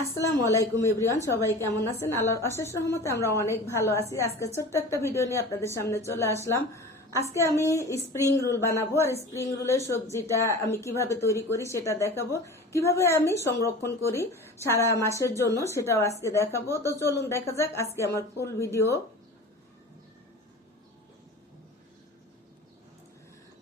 আসসালামু আলাইকুম এভরিওয়ান, সবাই কেমন আছেন? আল্লাহর অশেষ রহমতে আমরা অনেক ভালো আছি। আজকে ছোট্ট একটা ভিডিও নিয়ে আপনাদের সামনে চলে আসলাম। আজকে আমি স্প্রিং রোল বানাবো, আর স্প্রিং রোলের সবজিটা আমি কীভাবে তৈরি করি সেটা দেখাবো। কীভাবে আমি সংরক্ষণ করি সারা মাসের জন্য সেটাও আজকে দেখাবো। তো চলুন দেখা যাক আজকে আমার ফুল ভিডিও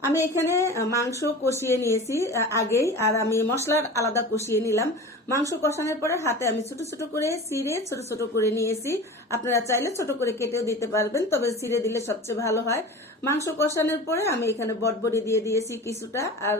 আমি এখানে মাংস কষিয়ে নিয়েছি আগেই, আর আমি মশলার আলাদা কষিয়ে নিলাম। মাংস কষানোর পরে হাতে আমি ছোট ছোট করে চিড়ে ছোট ছোট করে নিয়েছি। আপনারা চাইলে ছোট করে কেটেও দিতে পারবেন, তবে চিড়ে দিলে সবচেয়ে ভালো হয়। মাংস কষানোর পরে আমি এখানে বটবড়ি দিয়ে দিয়েছি কিছুটা, আর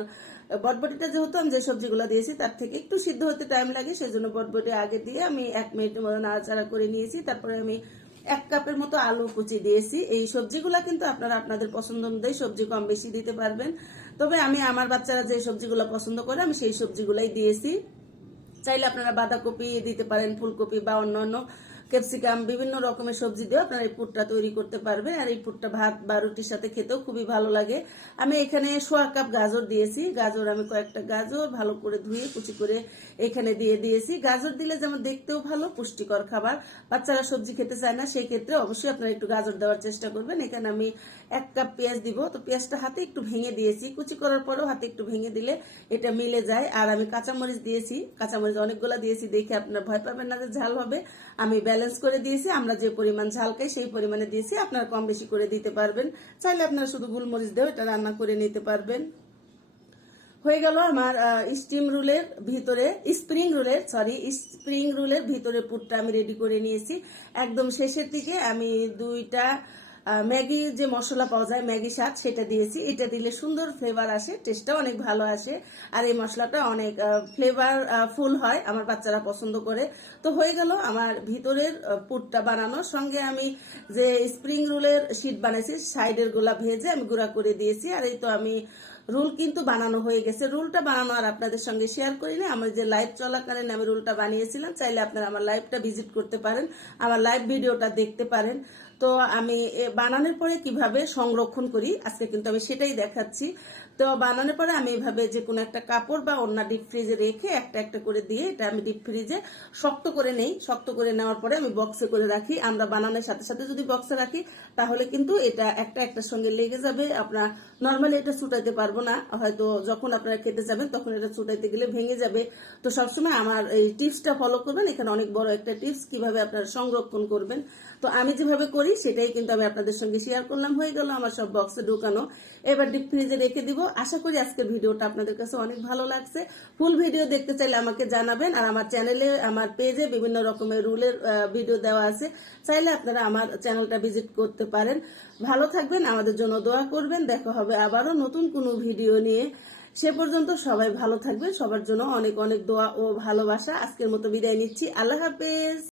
বটবটিটা যেহেতু আমি যে সবজিগুলো দিয়েছি, তার থেকে একটু সিদ্ধ হতে টাইম লাগে, সেজন্য বটবটি আগে দিয়ে আমি এক মিনিটের মতো নাড়াচাড়া করে নিয়েছি। তারপরে আমি এক কাপের মতো আলু কুচি দিয়েছি। এই সবজিগুলো কিন্তু আপনারা আপনাদের পছন্দ অনুযায়ী সবজি কম বেশি দিতে পারবেন। তবে আমি আমার বাচ্চারা যে সবজিগুলো পছন্দ করে আমি সেই সবজিগুলাই দিয়েছি। চাইলে আপনারা বাঁধাকপি দিতে পারেন, ফুলকপি বা অন্যান্য ক্যাপসিকাম, বিভিন্ন রকমের সবজি দিয়ে আপনারা এই পুরটা তৈরি করতে পারবেন। আর এই পুরটা ভাত বা রুটির সাথে খেতেও খুবই ভালো লাগে। আমি এখানে সোয়া কাপ গাজর দিয়েছি। গাজর আমি কয়েকটা গাজর ভালো করে ধুয়ে কুচি করে এখানে দিয়ে দিয়েছি। গাজর দিলে যেমন দেখতেও ভালো, পুষ্টিকর খাবার। বাচ্চারা সবজি খেতে চায় না, সেই ক্ষেত্রে অবশ্যই আপনারা একটু গাজর দেওয়ার চেষ্টা করবেন। এখানে আমি এক কাপ পেঁয়াজ দিব। তো পেঁয়াজটা হাতে একটু ভেঙে দিয়েছি। কুচি করার পরেও হাতে একটু ভেঙে দিলে এটা মিলে যায়। আর আমি কাঁচামরিচ দিয়েছি। কাঁচামরিচ অনেকগুলো দিয়েছি, দেখে আপনার ভয় পাবেন না যে ঝাল হবে। আমি ব্যালেন্স করে দিয়েছি, আমরা যে পরিমাণ ঝাল খাই সেই পরিমাণে দিয়েছি, আপনারা কম বেশি করে দিতে পারবেন। চাইলে আপনারা শুধু গুলমরিচ দিয়েও এটা রান্না করে নিতে পারবেন। হয়ে গেল আমার স্টিম রুলের ভিতরে স্প্রিং রুলের সরি স্প্রিং রুলের ভিতরে পুটটা আমি রেডি করে নিয়েছি। একদম শেষের দিকে আমি দুইটা ম্যাগি যে মশলা পাওয়া যায় ম্যাগি শাক সেটা দিয়েছি। এটা দিলে সুন্দর ফ্লেভার আসে টেস্টটাও অনেক ভালো আসে। আর এই মশলাটা অনেক ফ্লেভার ফুল হয় আমার বাচ্চারা পছন্দ করে। তো হয়ে গেল আমার ভিতরের আহ, পুরটা বানানোর সঙ্গে আমি যে স্প্রিং রোলের শীট বানাইছি সাইডের গোলা ভেজে আমি গুঁড়া করে দিয়েছি। আর এই তো আমি রুল কিন্তু বানানো হয়ে গেছে। রুলটা বানানো আর আপনাদের সঙ্গে শেয়ার করি না। আমার যে লাইভ চলাকালীন আমি রুলটা বানিয়েছিলাম চাইলে আপনারা আমার লাইভটা ভিজিট করতে পারেন। আমার লাইভ ভিডিওটা দেখতে পারেন। তো আমি বানানোর পরে কীভাবে সংরক্ষণ করি, আজকে কিন্তু আমি সেটাই দেখাচ্ছি। তো বানানোর পরে আমি এভাবে যে কোনো একটা কাপড় বা অন্য ডিপ ফ্রিজে রেখে একটা একটা করে দিয়ে এটা আমি ডিপ ফ্রিজে শক্ত করে নেই। শক্ত করে নেওয়ার পরে আমি বক্সে করে রাখি। আমরা বানানোর সাথে সাথে যদি বক্সে রাখি, তাহলে কিন্তু এটা একটা একটার সঙ্গে লেগে যাবে। আপনার নর্মালি এটা ছুটাইতে পারব না। হয়তো যখন আপনারা খেতে যাবেন, তখন এটা ছুটাইতে গেলে ভেঙে যাবে। তো সবসময় আমার এই টিপসটা ফলো করবেন। এখানে অনেক বড় একটা টিপস কীভাবে আপনারা সংরক্ষণ করবেন। তো আমি যেভাবে করি, সেটাই কিন্তু আমি আপনাদের সঙ্গে শেয়ার করলাম। হয়ে গেল আমার সব বক্সে ঢুকানো। এবার ডিপ ফ্রিজে রেখে দিব। আশা করি আজকের ভিডিওটা আপনাদের কাছে অনেক ভালো লাগছে। ফুল ভিডিও দেখতে চাইলে আমাকে জানাবেন। আর আমার চ্যানেলে আমার পেজে বিভিন্ন রকমের রুলের ভিডিও দেওয়া আছে। চাইলে আপনারা আমার চ্যানেলটা ভিজিট করতে পারেন। ভালো থাকবেন, আমাদের জন্য দোয়া করবেন। দেখা হবে আবারও নতুন কোনো ভিডিও নিয়ে। সে পর্যন্ত সবাই ভালো থাকবেন। সবার জন্য অনেক অনেক দোয়া ও ভালোবাসা। আজকের মতো বিদায় নিচ্ছি। আল্লাহ হাফেজ।